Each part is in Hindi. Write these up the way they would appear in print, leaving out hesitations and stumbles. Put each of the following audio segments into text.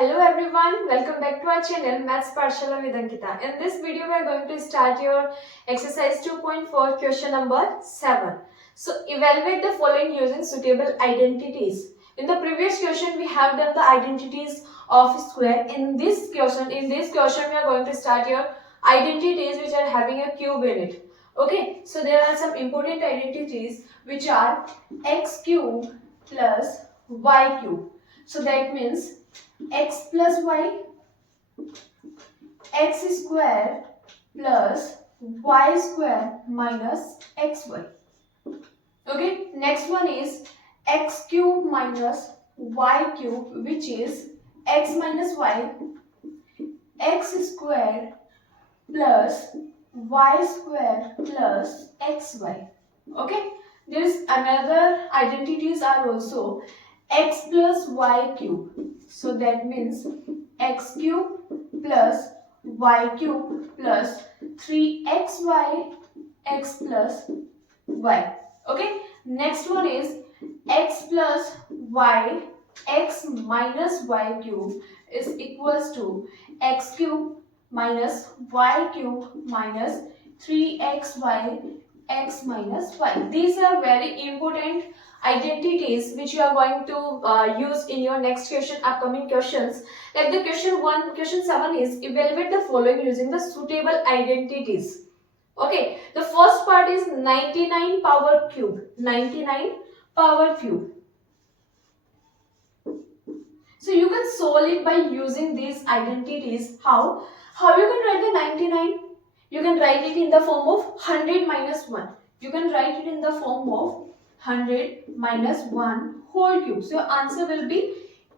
Hello everyone, welcome back to our channel Maths Pathshala with Ankita. In this video we are going to start your exercise 2.4 question number 7. So evaluate the following using suitable identities. In the previous question we have done the identities of square. In this question we are going to start your identities which are having a cube in it. Okay, so there are some important identities which are x cube plus y cube. So that means x plus y, x square plus y square minus xy. Okay, next one is x cube minus y cube, which is x minus y, x square plus y square plus xy. Okay, there is another identities are also x plus y cube. So that means x cube plus y cube plus 3xy x plus y. Okay, next one is x plus y x minus y cube is equals to x cube minus y cube minus 3xy x minus y. These are very important identities which you are going to use in your next question, upcoming questions. Like the question 7 is evaluate the following using the suitable identities. Okay, the first part is 99 power cube. 99 power cube. So you can solve it by using these identities. How? How you can write the 99? You can write it in the form of 100 minus 1. You can write it in the form of 100 minus 1 whole cube. So your answer will be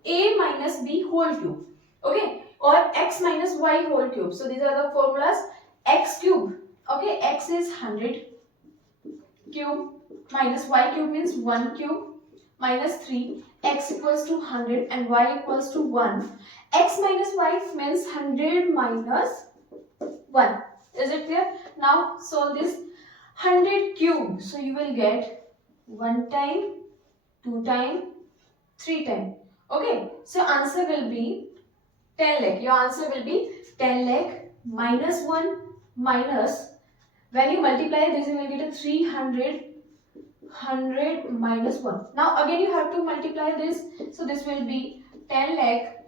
a minus b whole cube. Okay, or x minus y whole cube. So these are the formulas. X cube. Okay, x is 100 cube minus y cube means 1 cube minus 3, x equals to 100 and y equals to 1. X minus y means 100 minus 1. Is it clear? Now solve this 100 cube. So you will get 1 time, 2 time, 3 time. Okay. So answer will be 10 lakh. Your answer will be 10 lakh minus 1 minus, when you multiply this you will get a 300 100 minus 1. Now again you have to multiply this. So this will be 10 lakh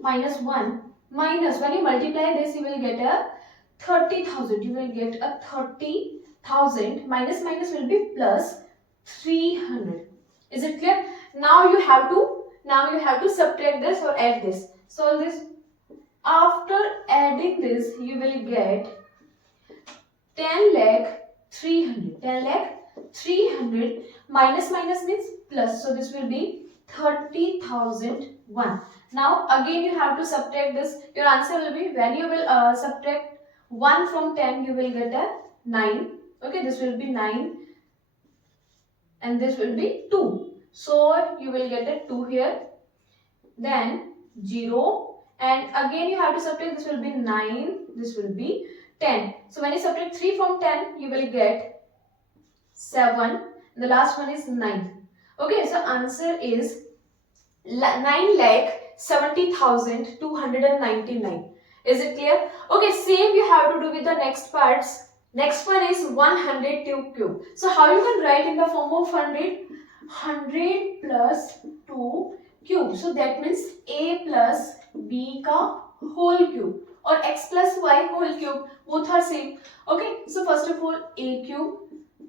minus 1 minus, when you multiply this you will get a 30,000. You will get a 30,000 minus minus will be plus 300. Is it clear? Now you have to subtract this or add this. Solve this. After adding this you will get 10 lakh 300. 10 lakh 300 minus minus means plus. So this will be 30,001. Now again you have to subtract this. Your answer will be, when you will subtract 1 from 10 you will get a 9. Okay, this will be 9 and this will be 2. So you will get a 2 here. Then 0 and again you have to subtract, this will be 9. This will be 10. So when you subtract 3 from 10, you will get 7. The last one is 9. Okay, so answer is 9 lakh 70,299. Is it clear? Okay, same you have to do with the next parts. Next one is 100 cube. So how you can write in the form of 100? 100 plus 2 cube. So that means a plus b ka whole cube or x plus y whole cube, both are same. Okay, so first of all a cube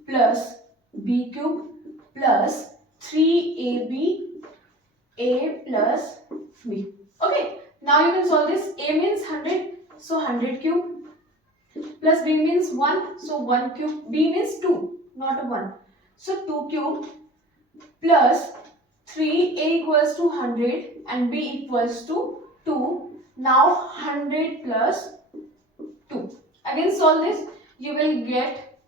plus b cube plus 3ab a plus b. Okay, now you can solve this. A means 100, so 100 cube plus b means 1, so 1 cube. B means 2, not 1, so 2 cube plus 3, a equals to 100 and b equals to 2. Now 100 plus 2. Again solve this. You will get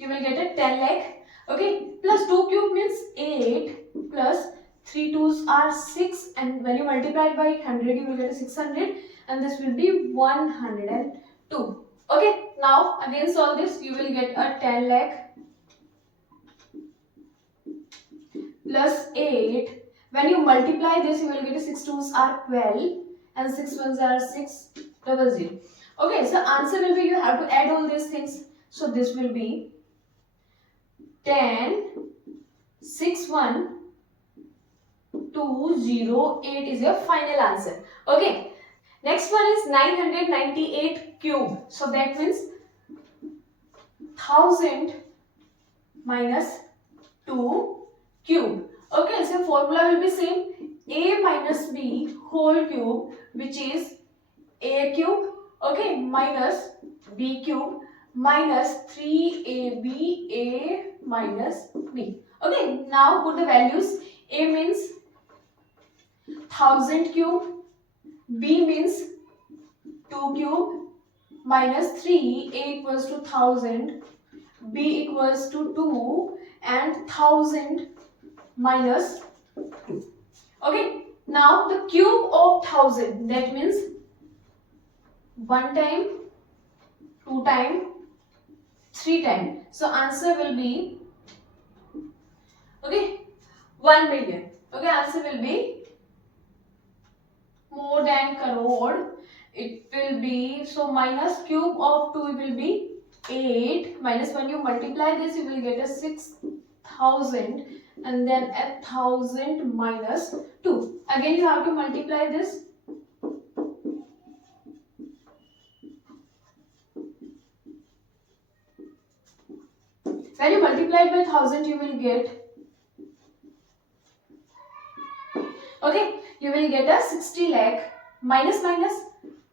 a 10 lakh. Okay, plus 2 cube means 8 plus 3 2s are 6 and when you multiply by 100 you will get a 600 and this will be 102. Okay, now again solve this. You will get a 10 lakh plus 8. When you multiply this, you will get 6 2s are 12 and 6 1s are 600. Okay, so answer will be, you have to add all these things. So this will be 10 6 1 2 0 8 is your final answer. Okay, next one is 998 cube. So that means 1000 minus 2 cube. Okay, so formula will be same, a minus b whole cube, which is a cube, okay, minus b cube minus 3ab a minus b. Okay, now put the values. A means 1000 cube, b means 2 cube minus 3, a equals to 1000, b equals to 2 and 1000 minus 2. Okay, now the cube of 1000, that means 1 time, 2 time, 3 time. So answer will be, okay, 1 million. Okay, answer will be more than crore. It will be, so minus cube of 2 will be 8, minus when you multiply this, you will get a 6000 and then 1000 minus 2. Again you have to multiply this. When you multiply it by 1000, you will get, okay, you will get a 60 lakh minus minus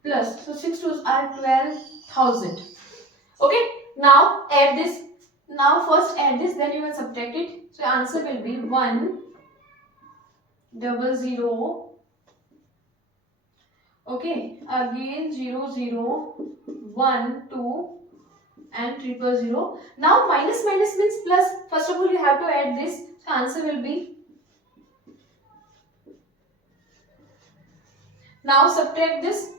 plus, so 6 2s are 12,000. Okay, now add this. Now first add this, then you will subtract it. So answer will be 1 00, okay, again 0 0 1 2 and 000. Now minus minus means plus. First of all you have to add this. So answer will be, now subtract this.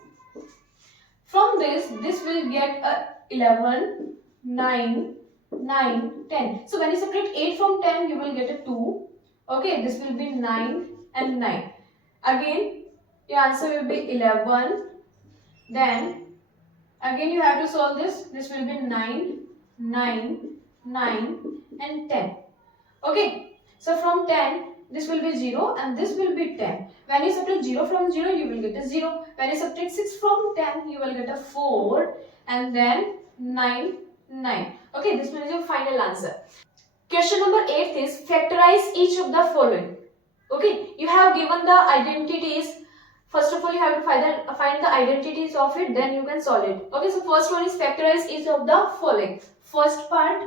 From this will get a 11 9 9 10. So when you subtract 8 from 10, you will get a 2. Okay, this will be 9 and 9. Again your answer will be 11. Then again you have to solve this. This will be 9 9 9 and 10. Okay, so from 10 this will be 0 and this will be 10. When you subtract 0 from 0, you will get a 0. When you subtract 6 from 10, you will get a 4 and then 9 9. Okay, this will be your final answer. Question number 8 is factorize each of the following. Okay, you have given the identities. First of all you have to find the identities of it, then you can solve it. Okay, so first one is factorize each of the following. First part,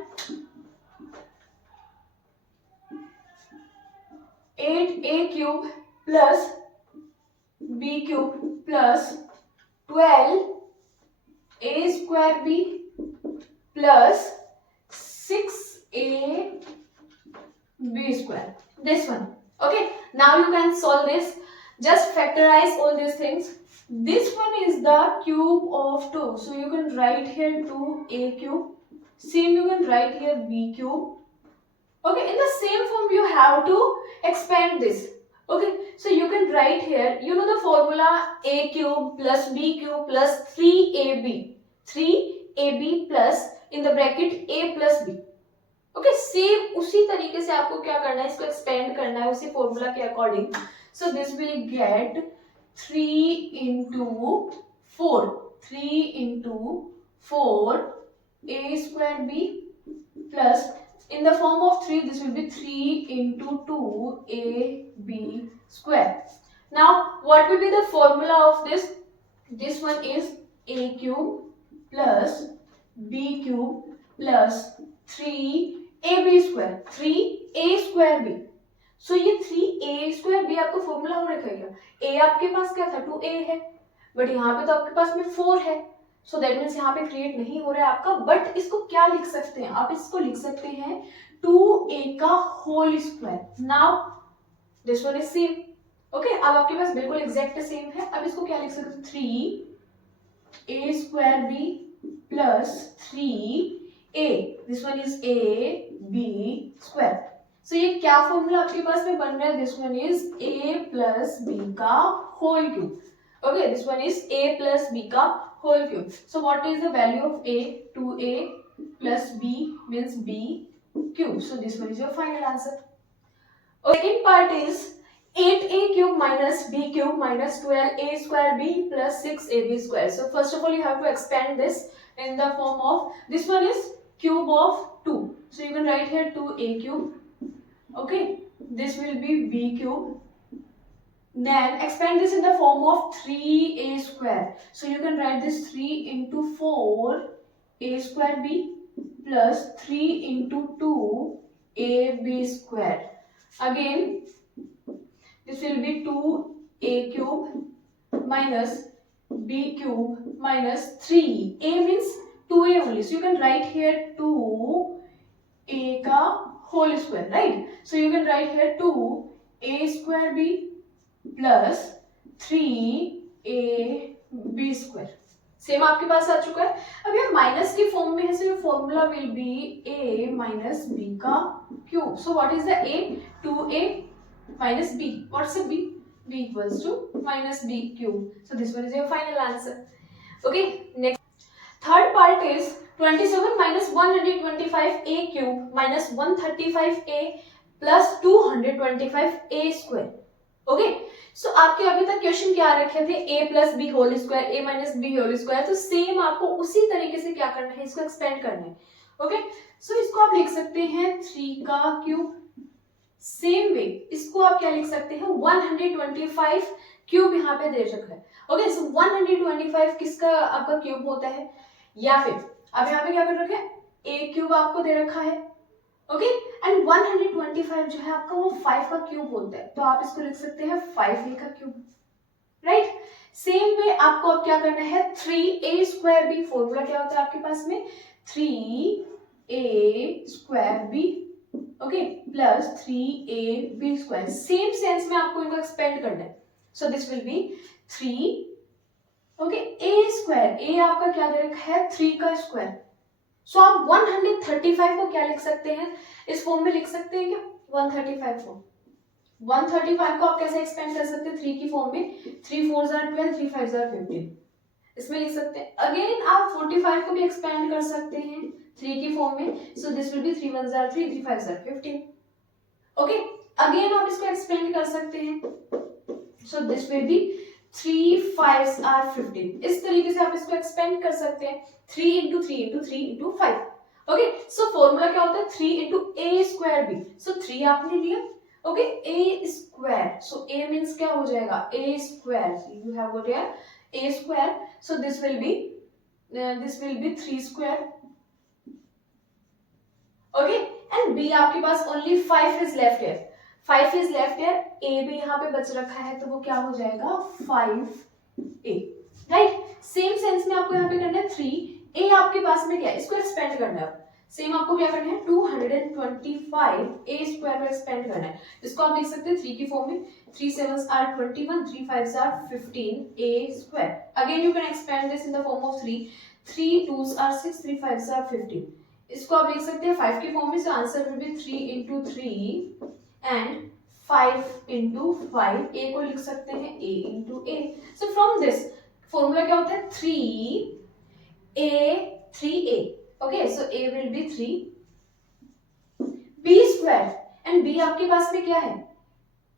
8a cube plus b cube plus 12a square b plus 6a b square. This one. Okay, now you can solve this. Just factorize all these things. This one is the cube of 2. So you can write here 2a cube. Same you can write here b cube. Okay, in the same form you have to expand this. Okay, so you can write here, you know the formula, a cube plus b cube plus 3ab. 3ab plus in the bracket a plus b. Okay, same उसी तरीके से आपको क्या करना है, इसको एक्सपेंड करना है उसी फॉर्मूला के according. So this will get 3 into 4. 3 into 4 a square b plus, in the form of 3, this will be 3 into 2 a b square. Now what will be the formula of this? This one is a cube plus b cube plus 3ab square. 3a square b. So ये 3a square b आपका फॉर्मूला हो रखा है. a आपके पास क्या था, 2a है, बट यहाँ पे तो आपके पास में 4 है. सो दैट मीन्स यहाँ पे क्रिएट नहीं हो रहा है आपका. बट इसको क्या लिख सकते हैं आप, इसको लिख सकते हैं 2a का whole square. Now this one is same. Okay, अब आपके पास बिल्कुल एग्जैक्ट सेम है. अब इसको क्या लिख सकते हैं, 3a square b plus 3a. This one is a b square. सो ये क्या फॉर्मूला आपके पास में बन रहा है? This one is a plus B का whole cube. Okay, this one is a plus B का whole cube. So what is the value of a? 2a plus b means b cube. So this one is your final answer. Second part is 8a cube minus b cube minus 12a square b plus 6ab square. So first of all you have to expand this in the form of, this one is cube of 2. So you can write here 2a cube. Okay, this will be b cube. Then expand this in the form of 3a square. So you can write this 3 into 4 a square b plus 3 into 2 ab square. Again this will be 2a cube minus b cube minus 3. A means 2a only. So you can write here 2a ka whole square, right? So you can write here 2a square b plus 3ab square. Same आपके पास आ चुका है. अब ये माइनस की फॉर्म में है, so formula will be a minus b का cube. So what is the a? 2a minus b. What's a b? b equals to minus b cube. So this one is your final answer. Okay, next. Third part is 27 minus 125a cube minus 135a plus 225a square. Okay, so आपके अभी तक क्वेश्चन क्या रखे थे? a plus B whole square, a minus B whole square. तो सेम आपको उसी तरीके से क्या करना है, इसको एक्सपेंड करना है. ओके, सो इसको आप लिख सकते हैं 3 का क्यूब. सेम वे इसको आप क्या लिख सकते हैं? 125 क्यूब यहाँ पे दे रखा है. ओके, सो 125 किसका आपका क्यूब होता है? या फिर अब यहाँ पे क्या कर रखा है? a क्यूब आपको दे रखा है. ओके, एंड 125 जो है आपका वो 5 का क्यूब होता है, तो आप इसको लिख सकते हैं 5a का क्यूब. राइट, सेम वे आपको अब क्या करना है? 3a square B. फॉर्मूला क्या होता है आपके पास में? 3a स्क्वायर बी. Okay, plus 3ab square. Same sense में आपको इनको एक्सपेंड करना है. So this will be 3. Okay, a square, a आपका क्या दे रखा है? 3 का स्क्वायर. सो आप 135 को क्या लिख सकते हैं? इस फॉर्म में लिख सकते हैं क्या? 135 फॉर्म. 135 को आप कैसे एक्सपेंड कर सकते हैं? 3 की फॉर्म में. 3 4 are 12, 3 5 are 15. इसमें लिख सकते हैं. अगेन आप 45 को भी एक्सपेंड कर सकते हैं 3 की फॉर्म में. सो this will be 3 1 are 3, 3 5 are 15. Okay, again आप इसको एक्सपेंड कर सकते हैं. सो दिस विल बी 3 5 are 15. इस तरीके से आप इसको एक्सपेंड कर सकते हैं. 3 into 3 into 3 into 5. Okay, so formula क्या होता है? 3 into a square b. सो 3 आपने लिया. Okay, a square. So a means क्या हो जाएगा? a square. You have got here a square. So this will be 3 square. Okay, and b आपके पास only 5 is left here. 5 is left here. a भी यहाँ पे बच रखा है, तो वो क्या हो जाएगा? 5a. राइट, सेम सेंस में आपको यहाँ पे करना है 3a. आपके पास में क्या है? इसको एक्सपेंड करना है. सेम आपको क्या करना है? 225 a स्क्वायर को एक्सपेंड करना है. इसको आप लिख सकते हैं 3 की फॉर्म में. 3 7 are 21, 3 5 are 15 a square. Again you can expand this in the form of 3. 3 2s are 6, 3 5 are 15. इसको आप लिख सकते हैं 5 की फॉर्म में. सो answer will be 3 into 3 and 5 into 5. a को लिख सकते हैं a into a. So from this formula क्या होता है? 3a. Okay, so a will be 3 b square. And b आपके पास में क्या है?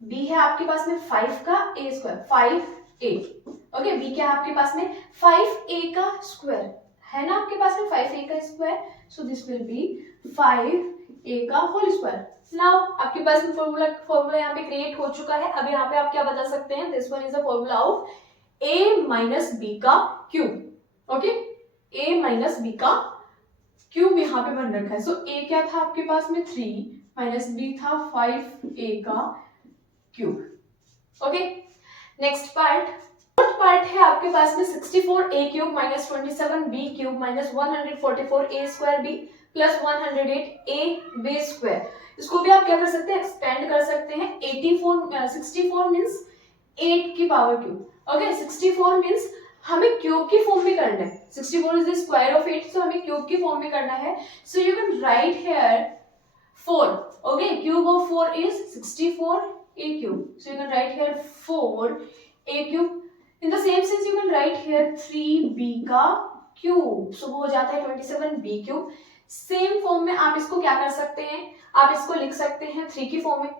b है आपके पास में 5 का a square, 5a. Okay, b क्या है आपके पास में? 5a का स्क्वायर है ना आपके पास में, 5a का square. So this will B 5a का होल स्क्वायर. नाउ आपके पास में फॉर्मूला यहाँ पे क्रिएट हो चुका है. अब यहाँ पे आप क्या बता सकते हैं? This one is the formula of a minus b का cube. Okay, a minus b का क्यूब यहाँ पे बन रखा है. सो a क्या था आपके पास में? 3 माइनस b था 5a का cube. Okay, next part. Fourth part है आपके पास में 64a cube minus 27b cube minus 144a square b plus 108ab square. इसको भी आप क्या कर सकते हैं? एक्सपेंड कर सकते हैं. 64 मीन्स 8 की पावर क्यूब. ओके, 64 मीन्स हमें क्यूब की फॉर्म में करना है. 64 इज द स्क्वायर ऑफ 8, सो हमें क्यूब की फॉर्म में करना है. So you can write here 4. Okay, cube of 4 is 64a cube. So you can write here 4a cube. In the same sense you can write here 3b का cube. So वो हो जाता है 27b cube. सेम फॉर्म में आप इसको क्या कर सकते हैं, आप इसको लिख सकते हैं 3 की फॉर्म में.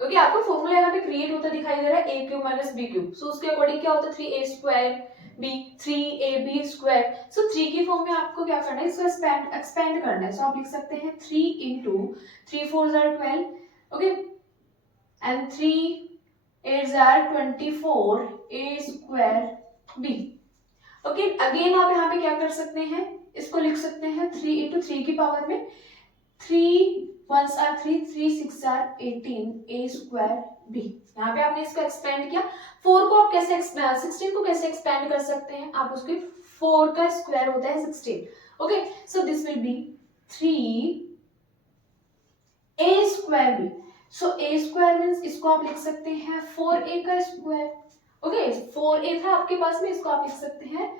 ओके, आपको फॉर्मूला यहाँ पे क्रिएट होता दिखाई दे रहा है a cube minus b cube. So उसके अकॉर्डिंग क्या होता है 3a square b 3ab square. सो 3 की फॉर्म में आपको क्या करना है, इसको एक्सपेंड करना है. सो आप लिख सकते हैं 3 into 3 4 are 12. Okay, and 3 8 are 24 a square b. Okay, again आप यहाँ पे क्या कर सकते हैं, इसको लिख सकते हैं 3 इंटू 3 की पावर में 3 1s are 3 3 6 are 18 a square b. यहाँ पे आपने इसको एक्सपेंड किया. 4 को आप कैसे 16 को कैसे एक्सपेंड कर सकते हैं, आप उसके 4 का स्क्वायर होता है 16. Okay, so this will be 3 a square b. So a square means इसको आप लिख सकते हैं 4a का स्क्वायर. ओके, 4a था आपके पास में, इसको आप लिख सकते हैं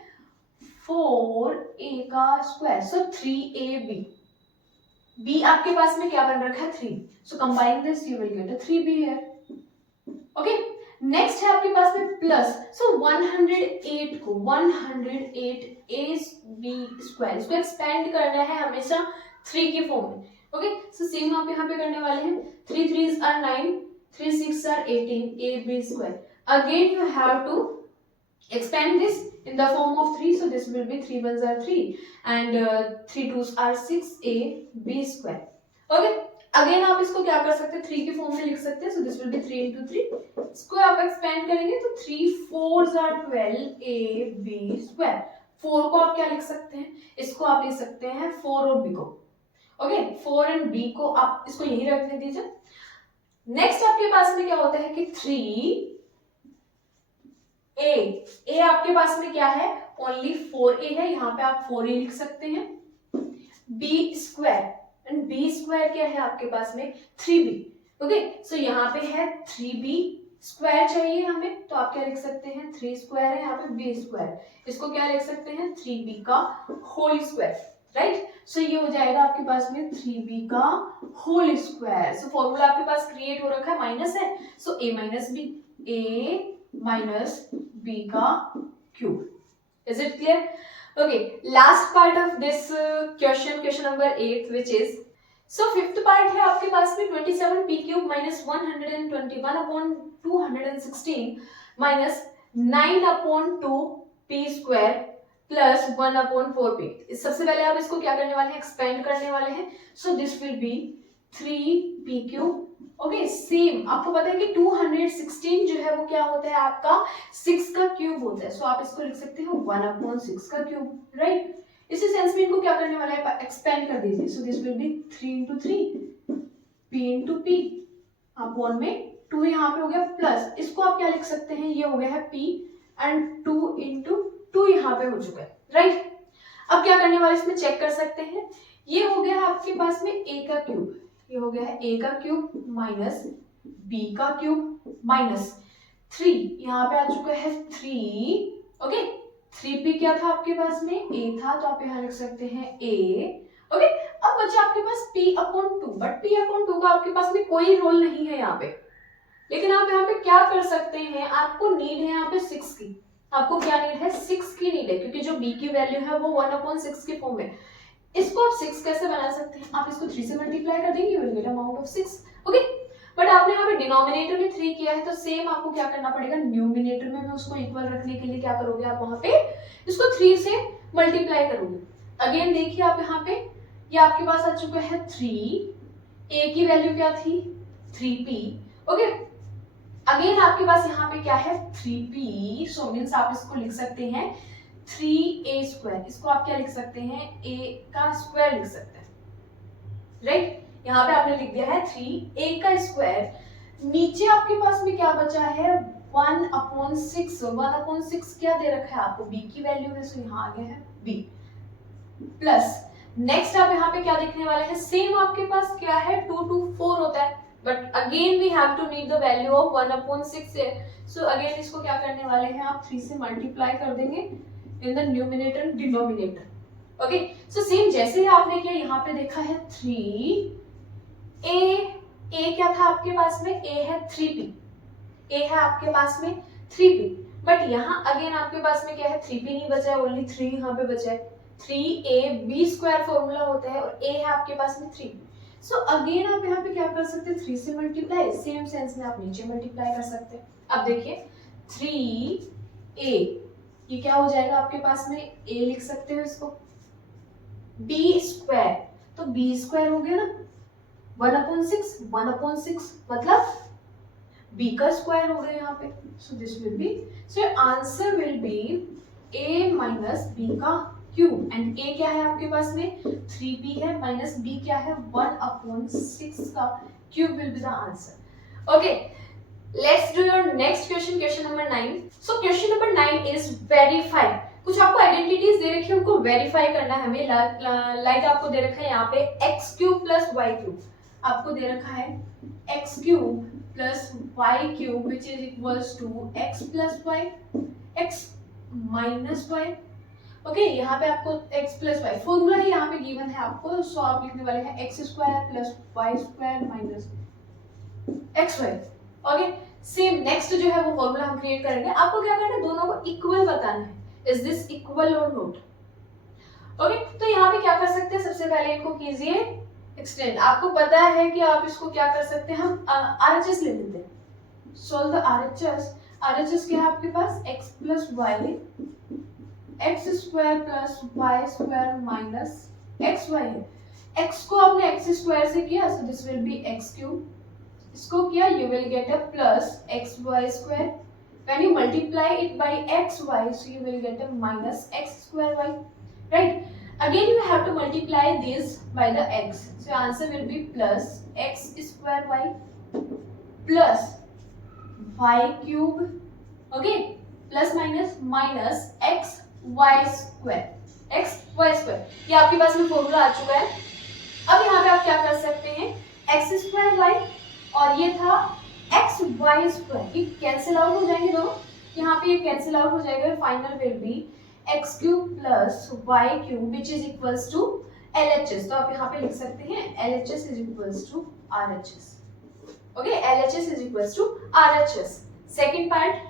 4a का स्क्वायर. सो 3ab. b आपके पास में क्या बन रखा है 3. So combine this you will get a 3b here. Okay, next है आपके पास में प्लस. सो 108 को 108 a b स्क्वायर, इसको एक्सपेंड करना है हमेशा 3 की फॉर्म में. ओके, सो सेम आप यहाँ पे करने वाले हैं 3 3s are 9 3 6 are 18 a b square. Again you have to expand this in the form of 3. So this will be 3 1s are 3 and 3 2s are 6 a b square. Okay, again आप इसको क्या कर सकते हैं 3 की फॉर्म में लिख सकते हैं. So this will be 3 into 3. इसको आप एक्सपेंड करेंगे तो 3 4s are 12 a b square. 4 को आप क्या लिख सकते हैं, इसको आप लिख सकते हैं 4 और b को. ओके, 4 एंड b को आप इसको यही रखने दीजिए. नेक्स्ट आपके पास में क्या होता है कि 3 a आपके पास में क्या है, ओनली 4a है, यहाँ पे आप 4a लिख सकते हैं. b square and b square क्या है आपके पास में 3b. ओके, सो यहाँ पे है 3b स्क्वायर चाहिए हमें, तो आप क्या लिख सकते हैं 3 स्क्वायर है, यहाँ पे b स्क्वायर, इसको क्या लिख सकते हैं 3b का होल स्क्वायर. राइट, सो ये हो जाएगा आपके पास में 3b का होल स्क्वायर. सो फॉर्मूला आपके पास क्रिएट हो रखा है, माइनस है, सो a minus b, a minus b का cube. Is it clear? Okay, last part of this question number 8, which is, so fifth part है आपके पास में 27p cube minus 121 upon 216 minus 9 upon 2p square plus 1 upon 4p. सबसे पहले आप इसको क्या करने वाले हैं, एक्सपेंड करने वाले हैं. So this will be 3p cube. Okay, same आपको पता है कि 216 जो है वो क्या होता है आपका 6 का क्यूब होता है. सो आप इसको लिख सकते हैं 1/6 का क्यूब. राइट, इसी सेंस में इनको क्या करने वाला है, एक्सपेंड कर दीजिए. सो this will be 3 into 3 p into p upon में 2 यहाँ पे हो गया प्लस, इसको आप क्या लिख सकते हैं, ये हो गया है p एंड 2 into 2 यहाँ पे हो चुका है. राइट, अब क्या करने वाले इसमें चेक कर सकते हैं. ये हो गया आपके पास में a का क्यूब, ये हो गया है a का क्यूब माइनस b का क्यूब माइनस 3, यहाँ पे आ चुका है 3. ओके, 3p क्या था आपके पास में, a था, तो आप यहाँ लिख सकते हैं a. ओके, अब बचा आपके पास p upon 2, but p upon 2 का आपके पास में कोई रोल नहीं है यहाँ पे. लेकिन आप यहाँ पे क्या कर सकते हैं, आपको नीड है यहाँ पे 6 की. आपको क्या नीड है, 6 की नीड है, क्योंकि जो b की वैल्यू है वो 1/6 की फॉर्म में. इसको आप 6 कैसे बना सकते हैं, आप इसको 3 से मल्टीप्लाई कर देंगे, you will gate amount of 6. Okay, but आपने यहाँ पे डिनोमिनेटर में 3 किया है, तो सेम आपको क्या करना पड़ेगा, न्यूमिनेटर में उसको इक्वल रखने के लिए क्या करोगे, आप वहां पे इसको 3 से मल्टीप्लाई करोगे. अगेन देखिए आप यहाँ पे, ये आपके पास आ चुका है 3, a की वैल्यू क्या थी 3p. ओके, अगेन आपके पास यहाँ पे क्या है 3p. सो मीन्स आप इसको लिख सकते हैं 3a स्क्वायर, इसको आप क्या लिख सकते हैं, a का स्क्वायर लिख सकते हैं. राइट, यहाँ पे आपने लिख दिया है 3a का स्क्वायर. नीचे आपके पास में क्या बचा है 1/6. 1/6 क्या दे रखा है आपको, b की वैल्यू है, सो यहाँ आ गया है b प्लस. नेक्स्ट आप यहाँ पे क्या देखने वाले हैं, सेम आपके पास क्या है 2 to 4 होता है, but again we have to need the value of 1/6 है. सो अगेन इसको क्या करने वाले हैं, आप 3 से मल्टीप्लाई कर देंगे in the numerator and denominator. Okay, so same जैसे ही आपने किया, यहाँ पे देखा है 3a a क्या था आपके पास में, a है 3p, a है आपके पास में 3p, बट यहाँ अगेन आपके पास में क्या है, 3p नहीं बचा है, ओनली 3 यहाँ पे बचा है। 3ab स्क्वायर फॉर्मूला होता है और a है आपके पास में 3p। सो अगेन आप यहाँ पे क्या कर सकते हैं, 3 से मल्टीप्लाई, सेम सेंस में आप नीचे मल्टीप्लाई कर सकते हैं। अब देखिए 3a, ये क्या हो जाएगा आपके पास में, a लिख सकते हो इसको, b स्क्वायर, तो b स्क्वायर हो गया ना 1/6, 1/6 मतलब b का स्क्वायर हो गया यहाँ पे। सो this will B, so answer will B a minus b का क्यूब, एंड a क्या है आपके पास में 3b है, माइनस b क्या है 1/6 का cube will be the answer. Okay, let's do your next question, question number 9। So question number 9 is verify. कुछ आपको आइडेंटिटीज दे रखी है, उनको वेरीफाई करना है हमें। लाइक आपको दे रखा है यहाँ पे x cube plus y cube, आपको दे रखा है x cube plus y cube which is equals to x plus y, x minus y. Okay, यहाँ पे आपको x प्लस वाई फॉर्मूला ही यहाँ पे गिवन है आपको, सो आप लिखने वाले हैं x square plus y square minus x y. Okay, same next जो है वो फॉर्मूला हम क्रिएट करेंगे। आपको क्या करना है, दोनों को इक्वल बताना है, इज दिस इक्वल और नॉट। ओके, तो यहाँ पे क्या कर सकते हैं, सबसे पहले इनको कीजिए एक्सटेंड। आपको पता है कि आप इसको क्या कर सकते हैं, हम RHS ले लेते हैं, सॉल्व द RHS। RHS क्या है आपके पास, x plus y, x square plus y square minus x y है। x को आपने x स्क्वायर से किया, so this will be x cube, इसको किया you will get a plus x y square, when you multiply it by x y so you will get a minus x square y, right. Again you have to multiply this by the x, so answer will B plus x square y plus y cube, okay, plus minus minus x y square, x y square. ये आपके पास में फॉर्मूला आ चुका है। अब यहाँ पे आप क्या कर सकते हैं, एक्स स्क्वायर वाई और ये था एक्स वाई स्क्वायर, ये कैंसिल आउट हो जाएंगे दोनों, यहाँ पे ये कैंसिल आउट हो जाएगा। Final will be x cube plus y cube which is equals to LHS। तो आप यहाँ पे लिख सकते हैं LHS is equals to RHS। Okay, LHS is equals to RHS। Second part,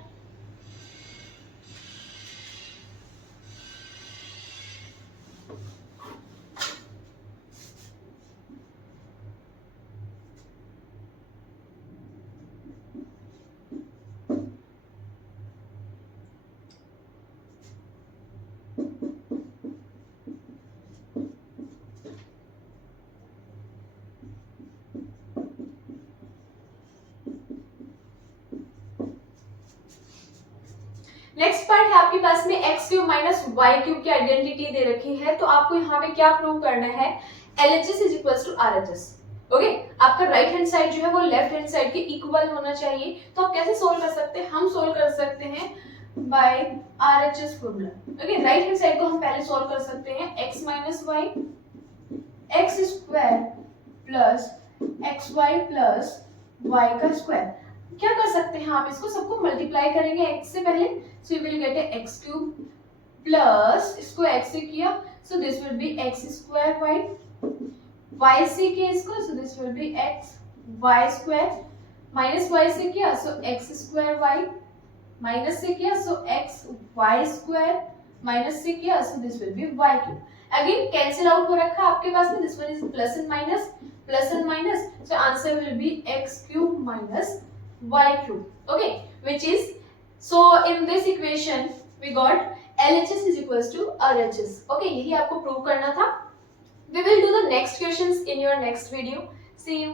next part है आपके पास में x cube minus y cube की आइडेंटिटी दे रखी है। तो आपको यहाँ पे क्या प्रूव करना है, LHS is equals to RHS। Okay, आपका राइट हैंड साइड जो है वो लेफ्ट हैंड साइड के इक्वल होना चाहिए। तो आप कैसे सोल्व कर सकते हैं, हम सोल्व कर सकते हैं by RHS formula. Okay, right hand side को हम पहले सोल्व कर सकते हैं, x minus y x square plus x y plus y का स्क्वायर। क्या कर सकते हैं, आप इसको सबको मल्टीप्लाई करेंगे x से पहले, so you will get a x cube plus इसको x से किया, so this will be x square y, y से किया इसको, so this will be x y square, minus y से किया, so x square y, minus से किया, so x y square, minus से किया, so this will be y cube. Again cancel out हो रखा है आपके पास में, this one is plus and minus, so answer will be x cube minus y cube, okay, which is, so in this equation we got LHS is equals to RHS। okay, यही आपको प्रूव करना था। We will do the next questions in your next video. See you.